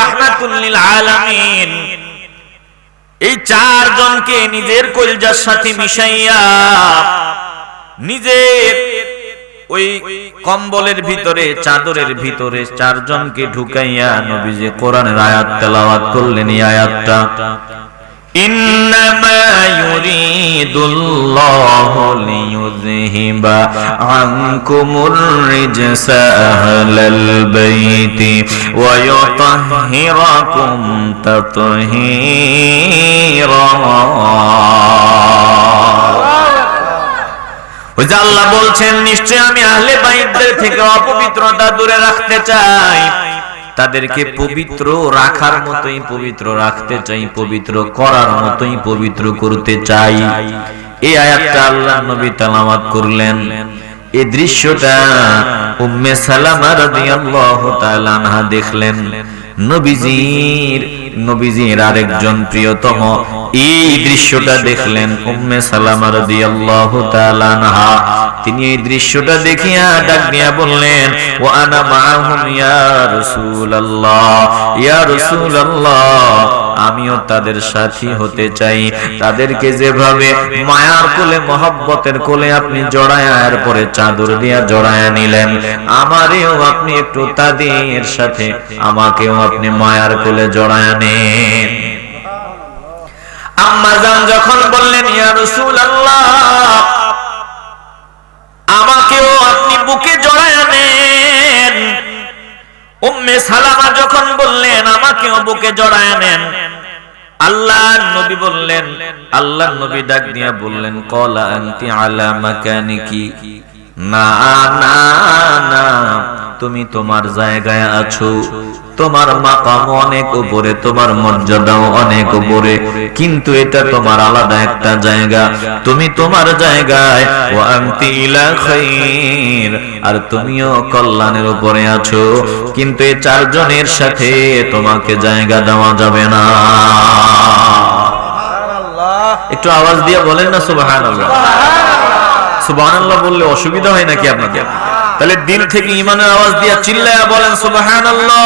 রাহমাতুল লিল আলামিন। এই চারজনকে নিজের কলিজার সাথে মিশাইয়া নিজের ওই কম্বলের ভিতরে চাদরের ভিতরে চারজনকে ঢুকাইয়া নবীজি কোরআনের আয়াত তেলাওয়াত করলেন। এই আয়াতটা ইন্নামা ইউরিদুল্লাহু লিইউযহিবা আনকুমুর রিজসা আহলাল বাইতি ওয়া ইউতাহহিরাকুম তাতহীরা। ওই যে আল্লাহ বলছেন, নিশ্চয় আমি আহলে বাইতদের থেকে অপবিত্রতা দূরে রাখতে চাই, তাদেরকে পবিত্র রাখার মতোই পবিত্র রাখতে চাই, পবিত্র করার মতোই পবিত্র করতে চাই। এই আয়াতটা আল্লাহর নবী তেলাওয়াত করলেন। এই দৃশ্যটা উম্মে সালামা রাদিয়াল্লাহু তাআলা আনহা দেখলেন। নবীজির আরেকজন প্রিয়তম এই দৃশ্যটা দেখলেন উম্মে সালামা রাদিয়াল্লাহু তাআলা আনহা। তিনি এই দৃশ্যটা দেখিয়া ডাক দিয়া বললেন, ওয়া আনা মাআহুম ইয়া রাসূলুল্লাহ, ইয়া রাসূলুল্লাহ, আমিও তাদের সাথী হতে চাই। তাদেরকে যেভাবে মায়ার কোলে মহব্বতের কোলে আপনি জড়ায়া এরপরে চাদর দিয়া জড়ায়া নিলেন, আমারেও আপনি একটু তাদের সাথে আমাকেও আপনি মায়ার কোলে জড়ায়া নেন। আম্মা জান যখন বললেন, ইয়া রাসূলুল্লাহ, আমাকেও আপনি বুকে জড়ায়া নেন। উম্মে সালামা যখন বললেন, আমাকেও বুকে জড়ায়া নেন, আল্লাহর নবী বললেন, আল্লাহর নবী ডাক দিয়া বললেন, ক্বালা আনতি আলা মাকানিকি, না না না, তুমি তোমার জায়গায় আছো, তোমার মাকাম অনেক উপরে, তোমার মর্যাদাও অনেক উপরে, কিন্তু এটা তোমার আলাদা একটা জায়গা, তুমি তোমার জায়গায়, ওয়া আনতি ইলা খাইর, আর তুমিও কল্যাণের উপরে আছো, কিন্তু এই চারজনের সাথে তোমাকে জায়গা দেওয়া যাবে না। একটু আওয়াজ দিয়ে বলেন না সুবহানাল্লাহ। সুবহানাল্লাহ বললে অসুবিধা হয় নাকি আপনাদের? তাহলে দিল থেকে ঈমানের আওয়াজ দিয়ে চিল্লায়া বলেন সুবহানাল্লাহ।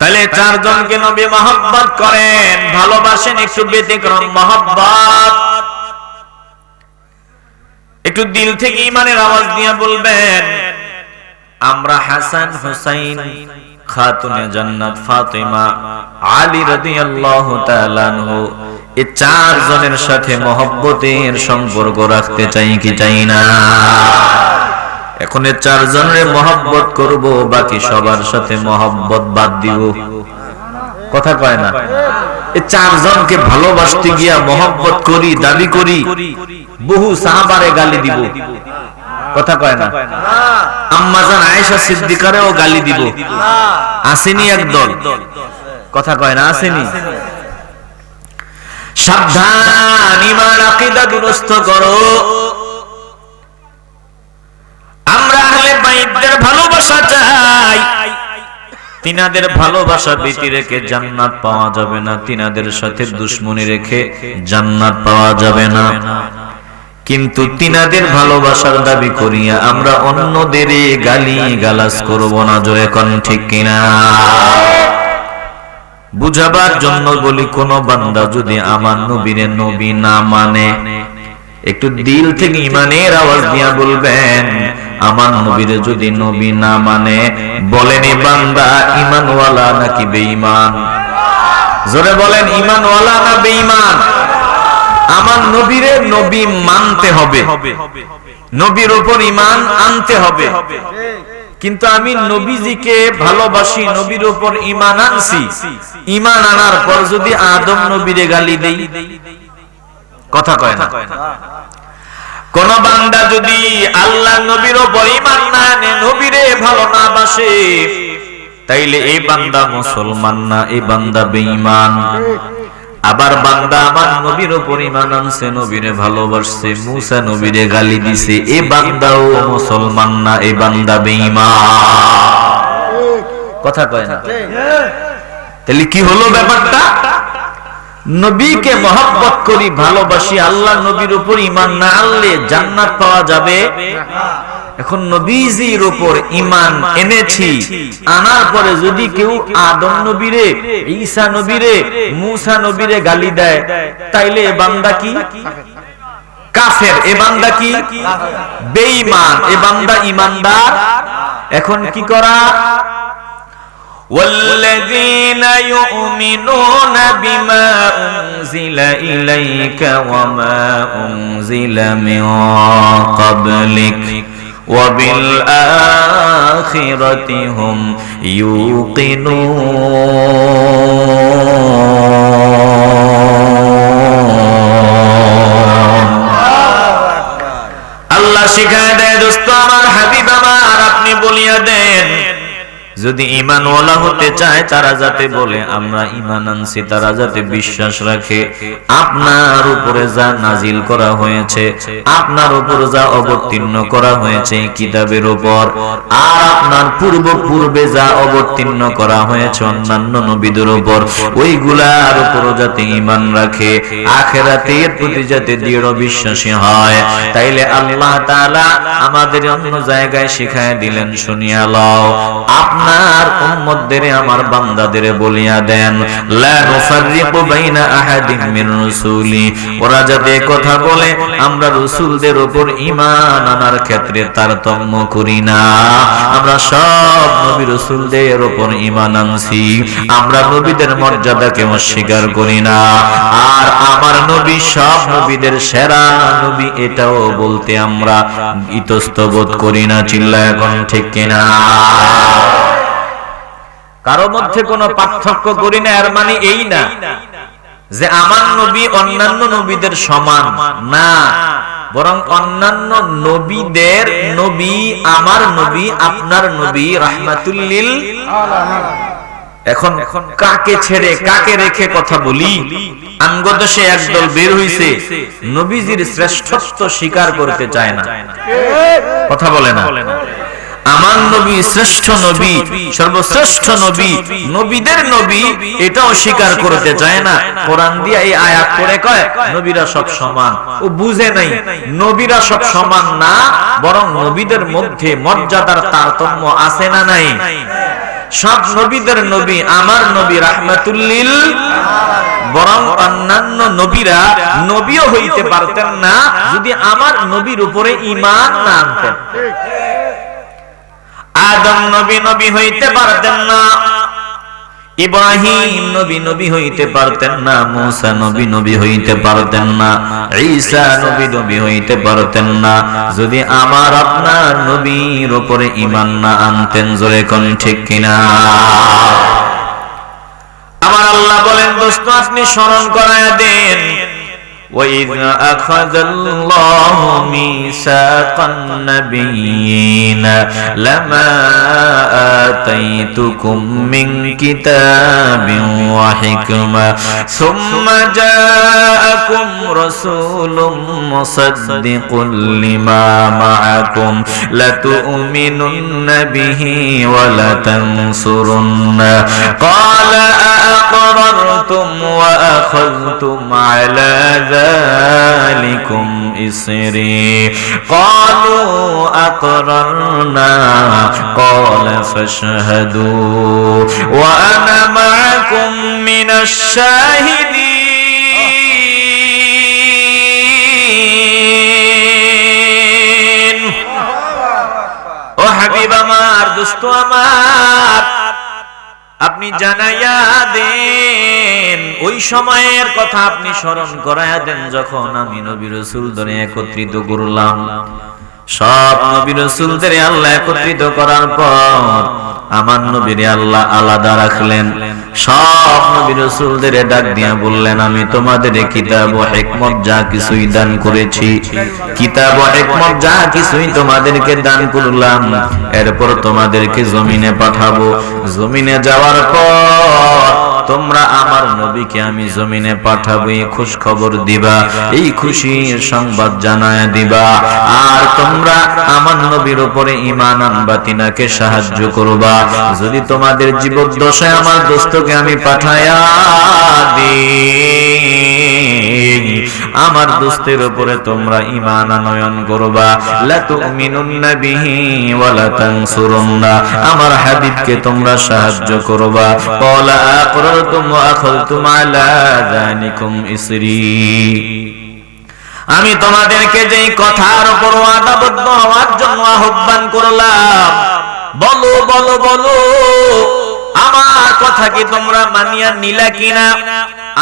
তাহলে চারজনকে নবী মহব্বত করেন, ভালোবাসেন, একটু ব্যতিক্রম মহব্বত। একটু দিল থেকে ঈমানের আওয়াজ দিয়ে বলবেন, আমরা হাসান, হুসাইন, খাতুনে জান্নাত ফাতিমা, আলী রাদিয়াল্লাহু তাআলা আনহু, এই চারজনের সাথে মহব্বতের সম্পর্ক রাখতে চাই কি চাই না? এখন এই চারজনের মহব্বত করব, বাকি সবার সাথে মহব্বত বাদ দিব। কথা কয় না? এই চারজনকে ভালোবাসতে গিয়া মহব্বত করি, দাবি করি, বহু সাহাবারে গালি দিব। কথা কয় না? আম্মা জান আয়েশা সিদ্দিকারেও গালি দিব। আসেনি একদল? কথা কয় না? আসেনি? সাবধান, ঈমান আকীদা দুরস্ত করো। আমরা আহলে বাইতদের ভালোবাসা চাই, তিনাদের ভালোবাসা ব্যতি রেখে জান্নাত পাওয়া যাবে না, তিনাদের সাথে দুশমনি রেখে জান্নাত পাওয়া যাবে না। কিন্তু তিনাদের ভালোবাসার দাবি করিয়া আমরা অন্যদের গালি গালাজ করব না। জোরে কোন ঠিক কিনা? বুঝাবার জন্য বলি, কোন বান্দা যদি আমার নবীরে নবী না মানে, একটু দিল থেকে ঈমানের আওয়াজ দিয়া বলবেন, আমার নবীরে যদি নবী না মানে, বলেন এই বান্দা ঈমানওয়ালা নাকি বেঈমান? জোরে বলেন, ঈমানওয়ালা না বেঈমান? আমার নবীরে নবী মানতে হবে, নবীর উপর ঈমান আনতে হবে। কিন্তু আমি নবীজিকে ভালোবাসি, নবীর উপর ঈমান আনছি, ঈমান আনার পর যদি আদম নবীরে গালি দেই, কথা কয় না? কোন বান্দা যদি আল্লাহ নবীর উপর ঈমান না আনে, নবীরে ভালো না বাসে, তাইলে এই বান্দা মুসলমান না, এই বান্দা বেঈমান। আবার বান্দা আমার নবীর উপর ঈমান আনছে, নবীরে ভালোবাসছে, মুসা নবীরে গালি দিছে, এই বান্দাও মুসলমান না, এই বান্দা বেঈমান। কথা কয় না? তাহলে কি হলো ব্যাপারটা? নবীকে মহব্বত করি, ভালোবাসি, আল্লাহ নবীর উপর ঈমান না আনলে জান্নাত পাওয়া যাবে? এখন নবীজির উপর ঈমান এনেছি, আনার পরে যদি কেউ আদম নবীরে, ঈসা নবীরে, মূসা নবীরে গালি দেয়, তাইলে এ বান্দা কি? কাফের। এ বান্দা কি? বেঈমান। এ বান্দা ঈমানদার। এখন কি করা? والذين يؤمنون بما أنزل إليك وما أنزل من قبلك وبالآخرة هم يوقنون। আল্লাহ শিখায় দেয়, দোস্ত আমার, হাবিব আমার, আপনি বলিয়া দেন, যদি ঈমানওয়ালা হতে চায় তারা যাতে বলে আমরা ঈমান আনছি, তারা যাতে বিশ্বাস রাখে আপনার উপরে যা নাজিল করা হয়েছে, আপনার উপর যা অবতীর্ণ করা হয়েছে কিতাবের উপর, আর আপনার পূর্বে যা অবতীর্ণ করা হয়েছে অন্যান্য নবীদের উপর, ওইগুলার উপর যাতে ঈমান রাখে, আখিরাতের প্রতি যাতে দৃঢ় বিশ্বাসী হয়। তাইলে আল্লাহ তাআলা আমাদের অন্য জায়গায় শিখায় দিলেন, শুনিয়া লও, আপনার উম্মতদের, আমার বান্দাদের বলিয়া দেন, লা নুফাররিকু বাইনা আহাদিন মির রাসূলি, ওরা যাতে কথা বলে আমরা রাসূলদের উপর ঈমান আনার ক্ষেত্রে তারতম্য করি না, আমরা সব নবী রাসূলদের উপর ঈমান আনছি, আমরা নবীদের মর্যাদাকে অস্বীকার করি না, আর আমার নবী সব নবীদের সেরা নবী, এটাও বলতে আমরা ইতস্তবোধ করি না। চিল্লায় এখন ঠিক কিনা? কারো মধ্যে কোনো পার্থক্য করি না। এর মানে এই না যে আমার নবী অন্যান্য নবীদের সমান না, বরং অন্যান্য নবীদের নবী আমার নবী, আপনার নবী রাহমাতুল লিল আলামিন। এখন কাকে ছেড়ে কাকে রেখে কথা বলি? আঙ্গদেশে একদল বের হইছে, নবীজির শ্রেষ্ঠত্ব স্বীকার করতে চায় না। কথা বলে না। আমার নবী শ্রেষ্ঠ নবী, সর্বশ্রেষ্ঠ নবী, নবীদের নবী, এটাও স্বীকার করতে চায় না। কোরআন দিয়ে এই আয়াত পড়ে কয় নবীরা সব সমান। ও বুঝে নাই নবীরা সব সমান না, বরং নবীদের মধ্যে মর্যাদার তারতম্য আছে না নাই? সব নবীদের নবী আমার নবী রাহমাতুল লিল, বরং অন্যান্য নবীরা নবীও হইতে পারতেন না যদি আমার নবীর উপরে ঈমান না আনতেন। আদম নবী নবী হইতে পারতেন না, ইব্রাহিম নবী নবী হইতে পারতেন না, মূসা নবী নবী হইতে পারতেন না, ঈসা নবী নবী হইতে পারতেন না যদি আমার আপনার নবীর উপরে ঈমান না আনতেন। জোরে কোন ঠিক কিনা? আমার আল্লাহ বলেন, দোস্ত আপনি স্মরণ করায়া দেন, وَإِذْ أَخَذَ اللَّهُ مِيثَاقَ النَّبِيِّينَ لَمَا آتَيْتُكُم مِّن كِتَابٍ وَحِكْمَةٍ ثُمَّ جَاءَكُمْ رَسُولٌ مُصَدِّقٌ لِّمَا مَعَكُمْ لَتُؤْمِنُنَّ بِهِ وَلَتَنصُرُنَّهُ قَالَ أَأَقْرَرْتُمْ وَأَخَذْتُمْ عَلَى ذلكم إصري قالوا أقررنا قال فاشهدوا وأنا معكم من الشاهدين। ও হাবিব আমার, দোস্ত আমার, আপনি জানাইয়া দেন, ওই সময়ের কথা আপনি স্মরণ করাইয়া দেন যখন আমি নবী রাসূলদের একত্রিত করলাম। সব নবী রাসূলদের আল্লাহ একত্রিত করার পর আমার নবীরে আল্লাহ আলাদা রাখলেন। সব নবী রাসূলদের ডাক দিয়া বললেন, আমি তোমাদের কিতাব ও হিকমত যা কিছুই দান করেছি, কিতাব ও হিকমত যা কিছুই তোমাদেরকে দান করলাম, এরপর তোমাদেরকে জমিনে পাঠাবো। জমিনে যাওয়ার পর তোমরা আমার নবীকে আমি জমিনে পাঠাবো, এই খুশ খবর দিবা, এই খুশির সংবাদ জানায় দিবা, আর তোমরা আমার নবীর উপরে ঈমান আনবা, তিনাকে সাহায্য করবা। যদি তোমাদের জীবদ্দশায় আমার দোস্তকে আমি পাঠায়া দিই, আমার দোস্তের উপরে তোমরা ঈমান আনয়ন করবা। লা তুমিনুন্না বিহি ওয়া লা তানসুরুন্না, আমার হাবিবকে তোমরা সাহায্য করবা। ক্বালা আকরারতুম ওয়া আখাযতুম আলা যালিকুম ইসরি, আমি তোমাদেরকে যেই কথার উপর ওয়াদাবদ্ধ হওয়ার জন্য আহ্বান করলাম, বলো বলো বলো আমার কথা কি তোমরা মানিয়া নিলা কিনা?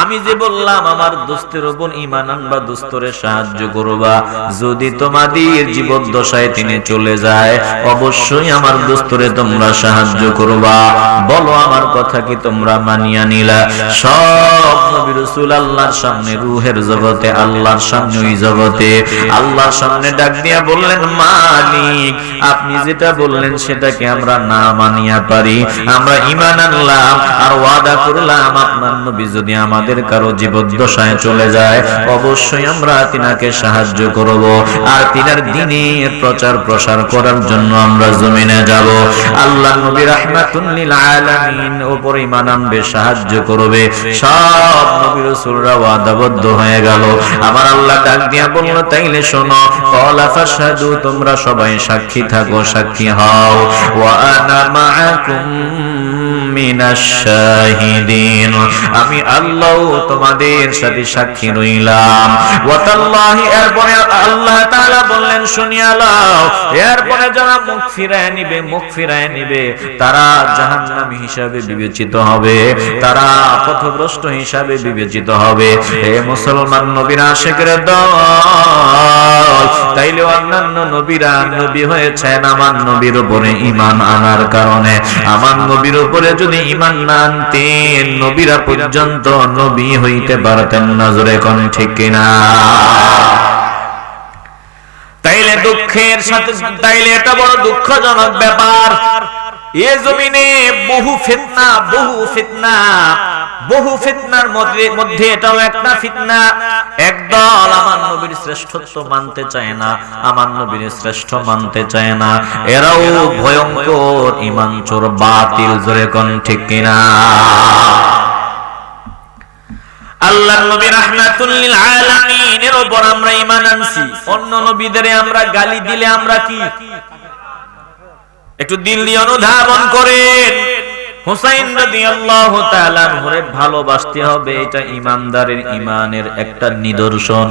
আমি যে বললাম আমার দোস্তের উপর ঈমান আনবা, দোস্তরে সাহায্য করবা, যদি তোমাদের জীবদ্দশায় তিনি চলে যায় অবশ্যই আমার দোস্তরে তোমরা সাহায্য করবা, বলো আমার কথা কি তোমরা মানিয়া নিলা? সব নবী রাসূল আল্লাহর সামনে, রূহের জগতে, আল্লাহর সামনে, ওই জগতে আল্লাহর সামনে ডাক দিয়া বললেন, মালিক আপনি যেটা বললেন সেটাকে আমরা না মানিয়া পারি, আমরা ঈমান আনলাম আর ওয়াদা করলাম আপনার নবী যদি আমাদের কারো জীবদ্দশায় চলে যায় অবশ্যই আমরা তিনাকে সাহায্য করব, আর তিনার দ্বীনের প্রচার প্রসার করার জন্য আমরা জমিনে যাব। আল্লাহ নবী রাহমাতুল লিল আলামিন উপর ঈমান আনবে, সাহায্য করবে, সব নবী রাসূলরা ওয়াদাবদ্ধ হয়ে গেল। আমার আল্লাহ ডাক দিয়া বলল, তাইলে শোনো, ক্বালা ফাশহাদু, তোমরা সবাই সাক্ষী থাকো, সাক্ষী হও, ওয়া আনা মাআকুম মিনাশ শাহিদিন, আমি আল্লাহ তোমাদের সাথে সাক্ষী রইলাম। ওয়া তাল্লাহি, এরপরে আল্লাহ তাআলা বললেন শুনিয়া লও, এরপরে যারা মুখ ফিরায় নিবে তারা জাহান্নামী হিসাবে বিবেচিত হবে, তারা পথভ্রষ্ট হিসাবে বিবেচিত হবে। হে মুসলমান নবীর আশিকের দল, তাইলে অন্যান্য নবীরা নবী হয়েছেন আমার নবীর উপরে ঈমান আনার কারণে। আমার নবীর উপরে যদি ঈমান না আনতেন নবীরা পর্যন্ত নবী হইতে পারতেন না। জোরে কোন ঠিক কিনা? তাইলে দুঃখের সাথে, তাইলে এটা বড় দুঃখজনক ব্যাপার, এ জমিনে বহু ফিতনার মধ্যে এটাও একটা ফিতনা। একদল আমার নবীর শ্রেষ্ঠত্ব মানতে চায় না, আমার নবীর শ্রেষ্ঠ মানতে চায় না, এরাও ভয়ঙ্কর ঈমান চোর, বাতিল। জোরে কোন ঠিক কিনা? আল্লাহর নবী রাহমাতুল লিল আলামিনের উপর আমরা ঈমান আনছি, অন্য নবীদের আমরা গালি দিলে আমরা কি? একটু দিল দিয়ে অনুধাবন করেন। হুসাইন রাদিয়াল্লাহু তাআলা আনহুরে ভালোবাসতে হবে, এটা ঈমানদারের ঈমানের একটা নিদর্শন।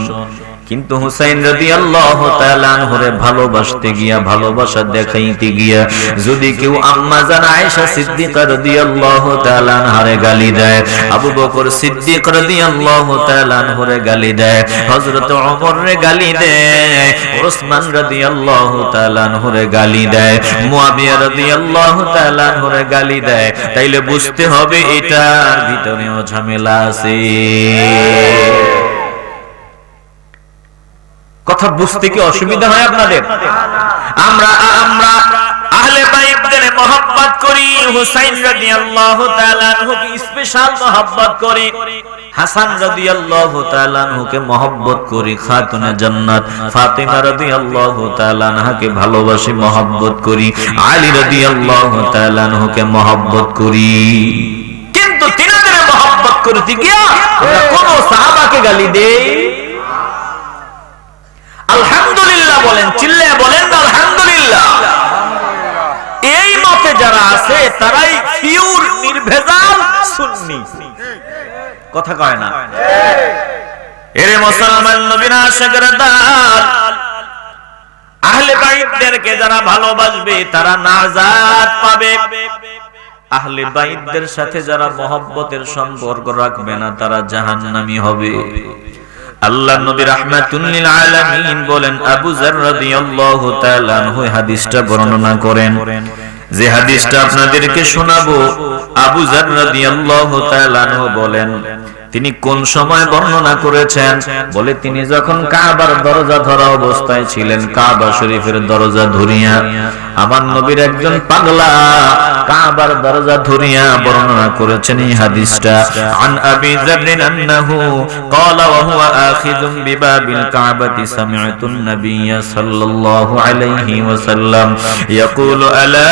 কিন্তু হুসাইন রাদিয়াল্লাহু তাআলা আনহুরে ভালোবাসতে গিয়া, ভালোবাসা দেখাইতে গিয়া যদি কেউ আম্মা জান আয়েশা সিদ্দিকা রাদিয়াল্লাহু তাআলা আনহারে গালি দেয়, আবু বকর সিদ্দিক রাদিয়াল্লাহু তাআলা আনহুরে গালি দেয়, হযরত ওমর রে গালি দেয়, ওসমান রাদিয়াল্লাহু তাআলা আনহুরে গালি দেয়, মুয়াবিয়া রাদিয়াল্লাহু তাআলা আনহুরে গালি দেয়, তাইলে বুঝতে হবে এটার ভিতরেও ঝামেলা আছে। কথা বুঝতে কি অসুবিধা হয় আপনাদের? আমরা আহলে বাইতদের মহব্বত করি, হুসাইন রাদিয়াল্লাহু তাআলা আনহুকে স্পেশাল মহব্বত করি, হাসান রাদিয়াল্লাহু তাআলা আনহুকে মহব্বত করি, খাতুনে জান্নাত ফাতিমা রাদিয়াল্লাহু তাআলা আনহাকে ভালোবাসি, মহব্বত করি, আলী রাদিয়াল্লাহু তাআলা আনহুকে মহব্বত করি। কিন্তু তিনাদের মহব্বত করতে গিয়া আমরা কোন সাহাবাকে গালি দেই? আলহামদুলিল্লাহ বলেন, চিল্লায়ে বলেন আলহামদুলিল্লাহ। এই মতে যারা আছে তারাই পিওর নির্ভেজাল সুন্নি। কথা কয় না? এরে মুসলমান নবীর আশিকরা দল, আহলে বাইতদেরকে যারা ভালোবাসবে তারা নাজাত পাবে, আহলে বাইতদের সাথে যারা মহব্বতের সম্পর্ক রাখবে না তারা জাহান্নামী হবে। আল্লাহ নবী রাহমাতুল লিল আলামিন বলেন, আবু যার রাদিয়াল্লাহু তাআলা আনহু হাদিসটা বর্ণনা করেন, যে হাদিসটা আপনাদেরকে শোনাবো আবু যার রাদিয়াল্লাহু তাআলা আনহু বলেন, তিনি কোন সময় বর্ণনা করেছেন? বলে তিনি যখন কাবার দরজা ধরা অবস্থায় ছিলেন, কাবা শরীফের দরজা ধরিয়া আমার নবীর একজন পাগলা কাবার দরজা ধরিয়া বর্ণনা করেছেন এই হাদিসটা। আন আবি যাররিন আন্নাহু ক্বালা ওয়া হুয়া আখিযুম বিবাবিল কাবাতি সামি'তুন নাবিয়্যা সাল্লাল্লাহু আলাইহি ওয়াসাল্লাম ইয়াকুলু আলা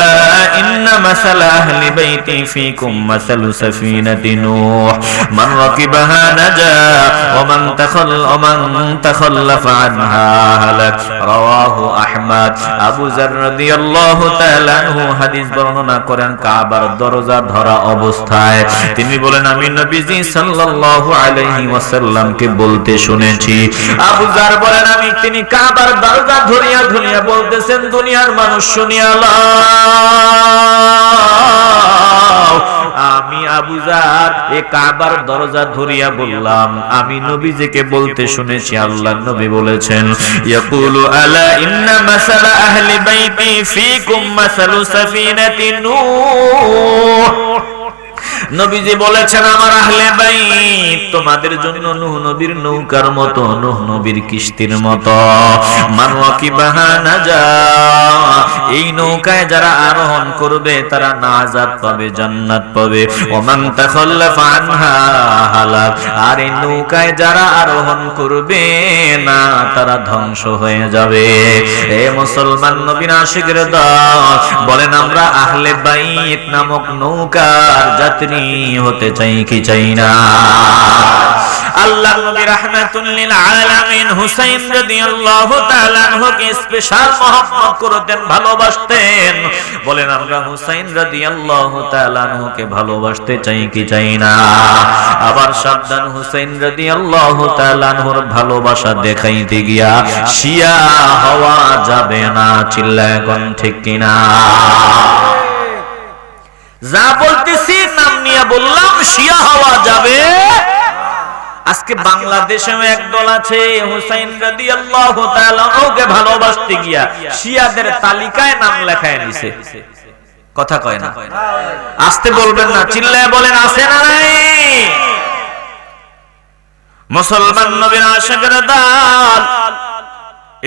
ইন্না মাসালা আহলি বাইতি ফীকুম মাসালু সাফিনাতি নূহ মান রাকিবাহা নাজা ওয়া মান তাখাল্লাফা আনহা হালাক। রাওয়াহু আহমদ। আবু যার রাদিয়াল্লাহু তাআলা আনহু হাদিস বর্ণনা করেন কাবার দরজা ধরা অবস্থায়। তিনি বলেন আমি নবীজি সাল্লাল্লাহু আলাইহি ওয়াসাল্লামকে বলতে শুনেছি। আবু যার বলেন তিনি কাবার দরজা ধরিয়া ধরিয়া বলতেছেন দুনিয়ার মানুষ শুনিয়া লও। আমি আবু যার এই কাবার দরজা ধরিয়া বললাম আমি নবীজিকে বলতে শুনেছি আল্লাহর নবী বলেছেন ইয়াকুলু আলা ইন্না মাসালা আহলি বাইতি ফীকুম মাসালু সাফিনাতি নূহ। নবীজি বলেছেন আমার আহলে বাইত তোমাদের জন্য নূহ নবীর নৌকার মতো, নূহ নবীর কিস্তির মতো। মান ওয়াকিবাহা নাজা, এই নৌকায় যারা আরোহণ করবে তারা নাজাত পাবে, জান্নাত পাবে। ওয়া মান তাখাল্লাফা আনহা হালাক, আর এই নৌকায় যারা আরোহণ করবে না তারা ধ্বংস হয়ে যাবে। হে মুসলমান নবীর আশিকের দল, বলেন আমরা আহলে বাইত নামক নৌকার যাত্রী হতে চাই কি চাই না? আল্লাহ নবী রাহমাতুল লিল আলামিন হুসাইন রাদিয়াল্লাহু তাআলা আনহুকে স্পেশাল মহব্বত করতেন, ভালোবাসতেন। বলেন আমরা হুসাইন রাদিয়াল্লাহু তাআলা আনহুকে ভালোবাসতে চাই কি চাই না? আবার সাবধান, হুসাইন রাদিয়াল্লাহু তাআলা আনহুর ভালোবাসা দেখাইতে গিয়া শিয়া হওয়া যাবে না। চিল্লায় কোন ঠিক কিনা? যা বলতেছি নাম নিয়ে বললাম, শিয়া হওয়া যাবে। আজকে বাংলাদেশেও একদল আছে হুসাইন রাদিয়াল্লাহু তাআলা ওকে ভালোবাসতে গিয়া শিয়াদের তালিকায় নাম লেখায় নিছে। কথা কয় না? আসতে বলবেন না, চিল্লায় বলেন আছে না নাই? মুসলমান নবীর আশিকের দল,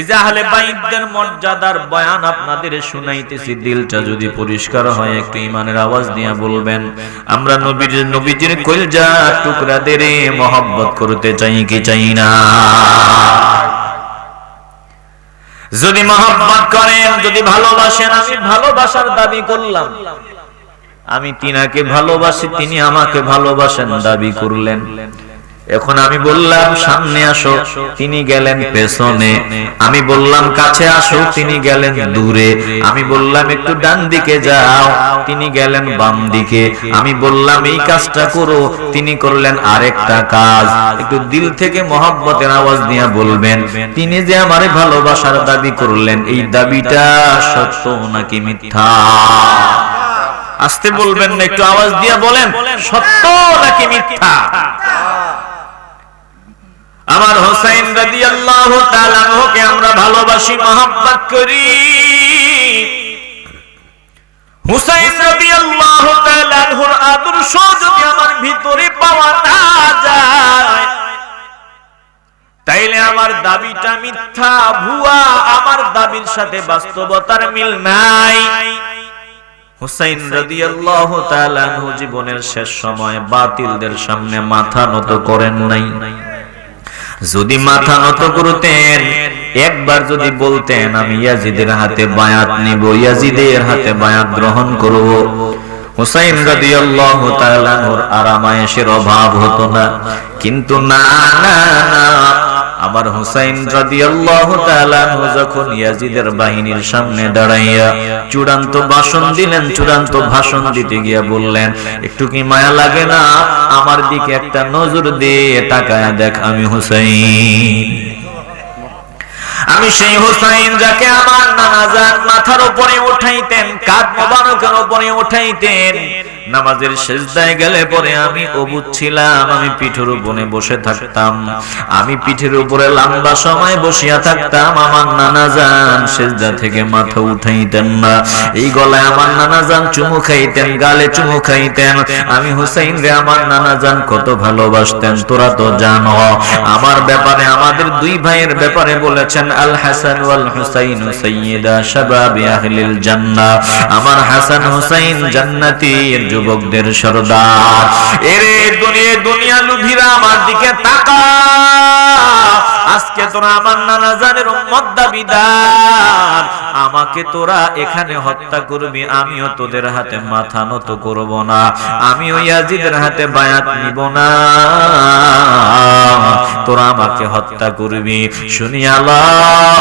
এই যে আহলে বাইতদের মর্যাদার বয়ান আপনাদের শুনাইতেছি, দিলটা যদি পরিষ্কার হয় একটু ঈমানের আওয়াজ দিয়ে বলবেন আমরা নবীজির কলিজা টুকরাদের মহব্বত করতে চাই কি চাই না? যদি মহব্বত করেন, যদি ভালোবাসেন, আমি ভালোবাসার দাবি করলাম, আমি তিনাকে ভালোবাসি, তিনি আমাকে ভালোবাসেন দাবি করলেন। এখন আমি বললাম সামনে আসো, তিনি গেলেন পেছনে। আমি বললাম কাছে আসো, তিনি গেলেন দূরে। আমি বললাম একটু ডান দিকে যাও, তিনি গেলেন বাম দিকে। আমি বললাম এই কাজটা করো, তিনি করলেন আরেকটা কাজ। একটু দিল থেকে মহব্বতের আওয়াজ দিয়ে বলবেন তিনি যে আমারে ভালোবাসার দাবি করলেন, এই দাবিটা সত্য নাকি মিথ্যা? আসতে বলবেন না, একটু আওয়াজ দিয়ে বলেন সত্য নাকি মিথ্যা? আমার হুসাইন রাদিয়াল্লাহু তাআলা আনহুকে আমরা ভালোবাসি, মহব্বত করি। হুসাইন রাদিয়াল্লাহু তাআলা আনহুর আদর্শ যদি আমার ভিতরে পাওয়া না যায়, তাইলে আমার দাবিটা মিথ্যা, ভুয়া, আমার দাবির সাথে বাস্তবতার মিল নাই। হুসাইন রাদিয়াল্লাহু তাআলা আনহু জীবনের শেষ সময় বাতিলদের সামনে মাথা নত করেন নাই। যদি মাথা নত করতেন, একবার যদি বলতেন আমি ইয়াজিদের হাতে বায়াত নিব, ইয়াজিদের হাতে বায়াত গ্রহণ করব, হুসাইন রাদিয়াল্লাহু তাআলা আনহুর আরামায়েশের অভাব হতো না। কিন্তু না না না, আমার হুসাইন রাদিয়াল্লাহু তাআলা আনহু যখন ইয়াজিদের বাহিনীর সামনে দাঁড়াইয়া চূড়ান্ত ভাষণ দিলেন, চূড়ান্ত ভাষণ দিতে গিয়া বললেন একটু কি মায়া লাগে না? আমার দিকে একটা নজর দিয়ে তাকায়া দেখ, আমি হুসাইন, আমি সেই হুসাইন যাকে আমার নানা জান মাথার উপরে উঠাইতেন, কাঁধ মোবারকের উপরে উঠাইতেন, নামাজের সিজদায় গেলে পরে আমি অবুঝ ছিলাম, আমি পিঠের উপরে বসে থাকতাম, আমি পিঠের উপরে লম্বা সময় বসিয়া থাকতাম। আমার নানা জান সিজদা থেকে মাথা উঠাইতেন না, এই গলায় আমার নানা জান চুমু খাইতেন, গালে চুমু খাইতেন। আমি হুসাইন রে আমার নানা জান কত ভালোবাসতেন, তোরা তো জানো। আমার ব্যাপারে, আমাদের দুই ভাইয়ের ব্যাপারে বলেছেন, আল হাসান ওয়াল হুসাইন সাইয়্যিদা শাবাবি আহলিল জান্নাহ। আমার হাসান হুসাইন জান্নাতীর যুবকদের সরদার। এরে দুনিয়া লুভিরা আমার দিকে তাকা, আজকে তোরা আমার নানা জানের উম্মত দাবিদার, আমাকে তোরা এখানে হত্যা করবি, আমিও তোদের হাতে মাথা নত করব না, আমিও ইয়াজিদের হাতে বায়াত নিব না, তোরা আমাকে হত্যা করবি। শুনি আল্লাহ,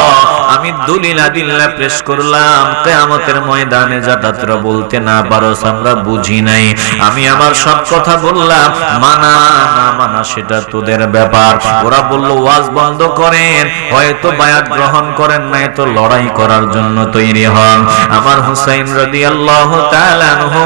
আমি দলিল আদিল্লাহ পেশ করলাম, কিয়ামতের ময়দানে যাতে তোরা বলতে না পারো আমরা বুঝি নাই। আমি আমার সব কথা বললাম, মানা না মানা সেটা তোদের ব্যাপার। ওরা বলল ওয়াজ বন্ধ করেন, হয়তো বায়াত গ্রহণ করেন নাই তো লড়াই করার জন্য তৈরি হন। আমার হুসাইন রাদিয়াল্লাহু তাআলা আনহু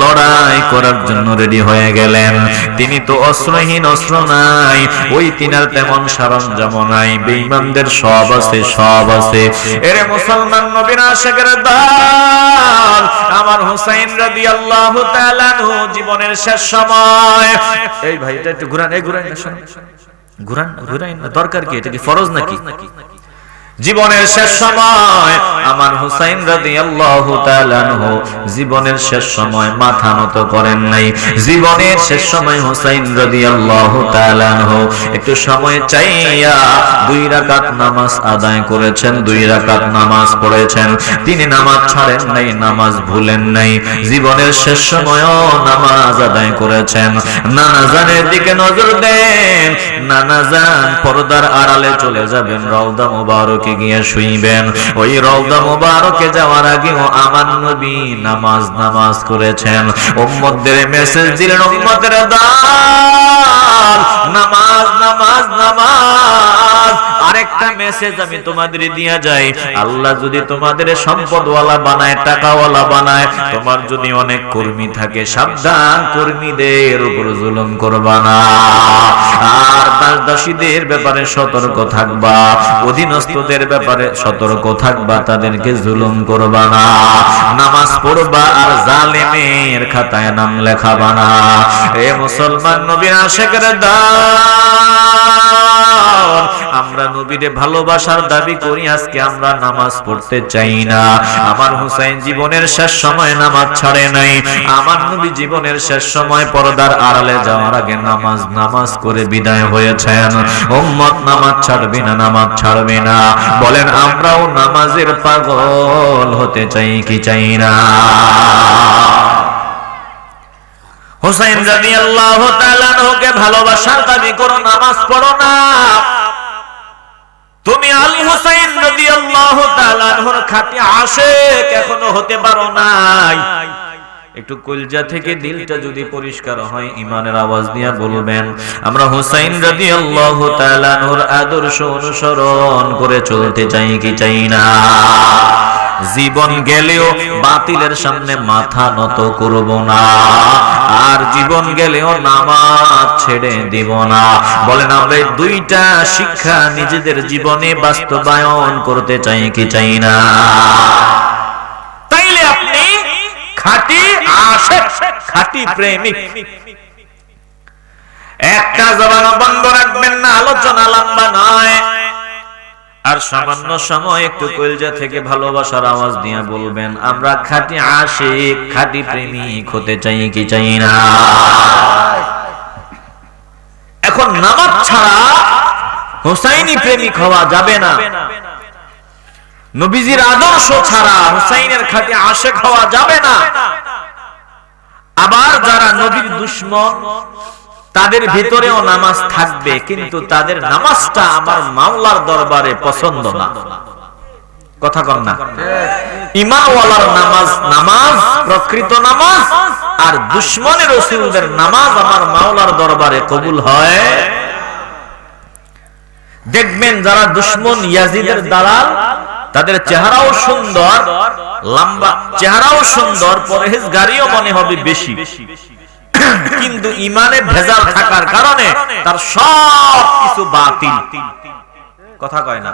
লড়াই করার জন্য রেডি হয়ে গেলেন। তিনি তো অস্ত্রহীন, অস্ত্র নাই, ওই তিনার তেমন সরঞ্জাম নাই, বেঈমানদের সব আছে, সব আছে। এরে মুসলমান নবীর আশিকের দল, আমার হুসাইন রাদিয়াল্লাহু তাআলা আনহু জীবনের শেষ সময়, এই ভাইটা একটু ঘুরান, এই ঘুরান, ঘুরান ঘুরান, দরকার কি? এটা কি ফরজ নাকি? জীবনের শেষ সময় আমার হুসাইন রাদিয়াল্লাহু তাআলা আনহু জীবনের শেষ সময় মাথা নত করেন নাই। জীবনের শেষ সময় হুসাইন রাদিয়াল্লাহু তাআলা আনহু একটু সময় চাইয়া 2 রাকাত নামাজ আদায় করেছেন, 2 রাকাত নামাজ পড়েছেন। তিনি নামাজ ছাড়েন নাই, নামাজ ভুলেন নাই। জীবনের শেষ সময়ও নামাজ আদায় করেছেন। নানা জানের দিকে নজর দেন, নানা জান পর্দার আড়ালে চলে যাবেন, রওজা মুবারক গিয়ে শুইবেন। ওই রওজা মুবারকে যাওয়ার আগেও আমার নবী নামাজ করেছেন। উম্মতদের মেসেজ দিলেন, উম্মতের দল, নামাজ নামাজ নামাজ। আরেকটা মেসেজ আমি তোমাদের দিয়া যাই, আল্লাহ যদি তোমাদের সম্পদওয়ালা বানায়, টাকাওয়ালা বানায়, তোমার যদি অনেক কর্মী থাকে, সাবধান, কর্মীদের উপর জুলুম করবা না। আর দাসদাসীদের ব্যাপারে সতর্ক থাকবা, অধীনস্থদের ব্যাপারে সতর্ক থাকবা, তাদেরকে জুলুম করবা না। নামাজ পড়বা আর জালেমের খাতায় নাম লেখাবা না। এ মুসলমান নবীর আশিকের দল, আমরা নবীরে ভালোবাসার দাবি করি, আজকে আমরা নামাজ পড়তে চাই না। আমার হুসাইন জীবনের শেষ সময় নামাজ ছাড়ে নাই। আমার নবী জীবনের শেষ সময় পর্দার আড়ালে যাওয়ার আগে নামাজ করে বিদায় হয়েছেন। উম্মত নামাজ ছাড়বে না, নামাজ ছাড়বে না। বলেন আমরাও নামাজের পাগল হতে চাই কি চাই না? হুসাইন রাদিয়াল্লাহু তাআলা আনহুকে ভালোবাসার দাবি করো, নামাজ পড়ো না। তুমি আল হুসাইন রাদিয়াল্লাহু তাআলা আনহুর খাঁটি আশিক এখনো হতে পারো নাই। একটু কলজা থেকে দিলটা যদি পরিষ্কার হয়, ঈমানের আওয়াজ দিয়ে বলবেন, আমরা হুসাইন রাদিয়াল্লাহু তাআলা আনহুর আদর্শ অনুসরণ করে চলতে চাই কি চাই না? জীবন গেলেও বাতিলের সামনে মাথা নত করব না, আর জীবন গেলেও নামাজ ছেড়ে দিব না। বলেন আমরা এই 2টা শিক্ষা নিজেদের জীবনে বাস্তবায়ন করতে চাই কি চাই না? তাইলে আপনি খাঁটি আশিক, খাঁটি প্রেমিক। একটা জবান বন্ধ রাখবেন না, আলোচনা লম্বা নয়। আর সামান্য সময় একটু কলজা থেকে ভালোবাসার আওয়াজ দিয়ে বলবেন, আমরা খাঁটি আশিক, খাঁটি প্রেমিক হতে চাই কি চাই না? এখন নামাজ ছাড়া হুসাইনি প্রেমিক হওয়া যাবে না। নবীজির আদর্শ ছাড়া হুসাইনের খাঁটি আশিক হওয়া যাবে না। আবার যারা নবীর দুশমন, তাদের ভিতরেও নামাজ থাকবে, কিন্তু তাদের নামাজটা আমার মাওলার দরবারে পছন্দ না। কথা কর না? ঈমানওয়ালার নামাজ প্রকৃত নামাজ, আর দুশমনের রাসূলদের নামাজ আমার মাওলার দরবারে কবুল হয়। দেখবেন যারা দুশমন, ইয়াজিদের দালাল, তাদের চেহারাও সুন্দর, লম্বা চেহারাও সুন্দর, পরহেজগারিও মনে হবে বেশি, কিন্তু ইমানে ভেজাল থাকার কারণে তার সব কিছু বাতিল। কথা কয় না?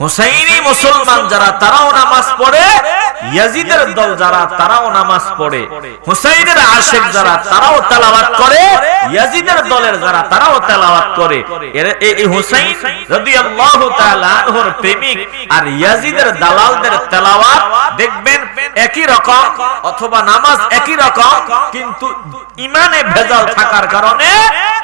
হুসাইনি মুসলমান যারা তারাও নামাজ পড়ে, ইয়াজিদের দল যারা তারাও নামাজ পড়ে, হুসাইনের আশিক যারা তারাও তেলাওয়াত করে, ইয়াজিদের দলের যারা তারাও তেলাওয়াত করে। এই হুসাইন রাদিয়াল্লাহু তাআলা আনহুর প্রেমিক আর ইয়াজিদের দালালদের তেলাওয়াত দেখবেন একই রকম, অথবা নামাজ একই রকম, কিন্তু ইমানে ভেজাল থাকার কারণে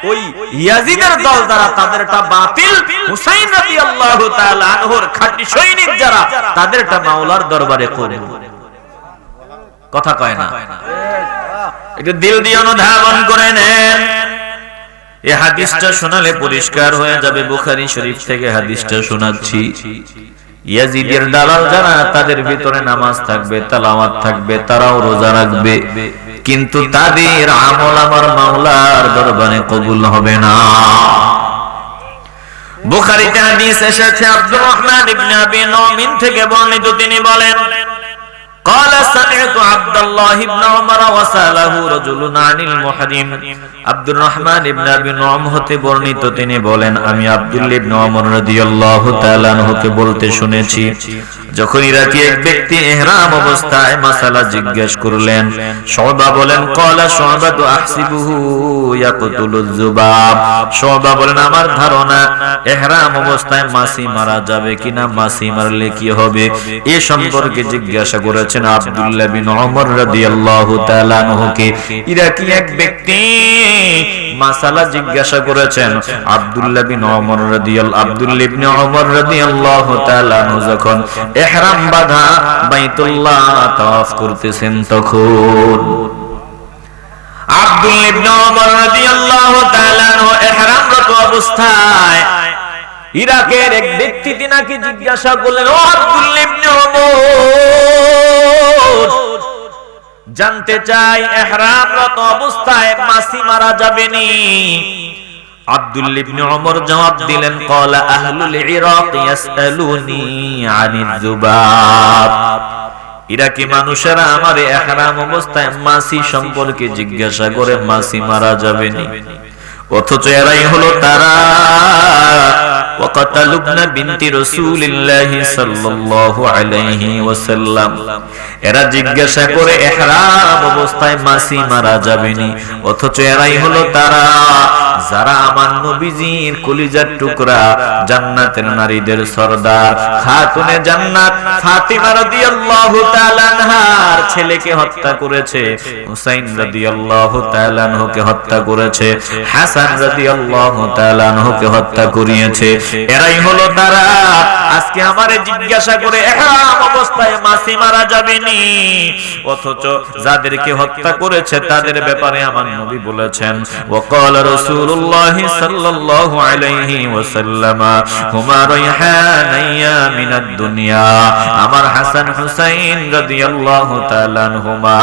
ওই ইয়াজিদের দল যারা তাদেরটা বাতিল, হুসাইন রাদিয়াল্লাহু তাআলা আনহুর খাঁটি সৈনিক যারা তাদেরটা মাওলার দরবারে কবুল। কথা কয় না? একটু দিল দিয়ে অনুধাবন করে নেন। এই হাদিসটা শোনালে পরিষ্কার হয়ে যাবে। বুখারী শরীফ থেকে হাদিসটা শোনাচ্ছি। ইয়াজিদের দালাল যারা, তাদের ভিতরে নামাজ থাকবে, তেলাওয়াত থাকবে, তারাও রোজা রাখবে, কিন্তু তাদের আমল আমার মাওলার দরবারে কবুল হবে না। বুখারীতে হাদিস এসেছে, আব্দুর রহমান ইবনে আবি নওমিন থেকে বর্ণিত, তিনি বলেন, قال سمعت عبد الله بن عمر وسأله رجل عن المحرم। আব্দুর রহমান ইবনে আবি নওম হতে বর্ণিত, তিনি বলেন, আমি আব্দুল্লাহ ইবনে ওমর রাদিয়াল্লাহু তাআলা আনহুকে বলতে শুনেছি, যখন ইরাকি এক ব্যক্তি ইহরাম অবস্থায় মাসালা জিজ্ঞেস করলেন। শুবা বলেন, ক্বালা শুবাতু আহসিবুহু ইয়াকতুলুয যুবাব। শুবা বলেন, আমার ধারণা ইহরাম অবস্থায় মাছি মারা যাবে কিনা, মাছি মারলে কি হবে, এ সম্পর্কে জিজ্ঞাসা করেছেন আব্দুল্লাহ বিন ওমর রাদিয়াল্লাহু তাআলা আনহুকে। ইরাকি এক ব্যক্তি মাসালা জিজ্ঞাসা করেছেন। আব্দুল্লাহ ইবনে ওমর রাদিয়াল্লাহু তাআলা আনহু যখন ইহরাম বাঁধা বাইতুল্লাহ তাওয়াফ করতেছেন, তখন আব্দুল্লাহ ইবনে ওমর রাদিয়াল্লাহু তাআলা আনহু ইহরামরত অবস্থায় ইরাকের এক ব্যক্তি তিনাকে জিজ্ঞাসা করলেন, ও আব্দুল্লাহ ইবনে ওমর, জানতে চাই ইহরামরত অবস্থায় মাছি মারা যাবে নি? আব্দুল্লাহ ইবনে ওমর জবাব দিলেন, ক্বালা আহলুল ইরাক ইয়াসআলুনি আনিয যুবাব। ইরাকি মানুষেরা আমার ইহরাম অবস্থায় মাছি সম্পর্কে জিজ্ঞাসা করে, মাছি মারা যাবে নি? অথচ এরাই হলো তারা وقتلوا ابن بنت رسول الله صلى الله عليه وسلم। এরা জিজ্ঞাসা করে ইহরাম অবস্থায় মাছি মারা যাবেনি, অথচ এরাই হলো তারা যারা আমার নবীজির কলিজার টুকরা, জান্নাতের নারীদের সরদার খাতুনে জান্নাত ফাতিমা রাদিয়াল্লাহু তাআলা আনহার ছেলেকে হত্যা করেছে, হুসাইন রাদিয়াল্লাহু তাআলা আনহুকে হত্যা করেছে, হাসান রাদিয়াল্লাহু তাআলা আনহুকে হত্যা করিয়েছে। এরাই হলো তারা আজকে আমারে জিজ্ঞাসা করে ইহরাম অবস্থায় মাছি মারা যাবেনি, অথচ যাদেরকে হত্যা করেছে তাদের ব্যাপারে আমার নবী বলেছেন, ওয়াকাল রাসূলুল্লাহ সাল্লাল্লাহু আলাইহি ওয়াসাল্লাম হুমা রাইহানাইয়া মিনাদ দুনিয়া। আমার হাসান হুসাইন রাদিয়াল্লাহু তাআলা আনহুমা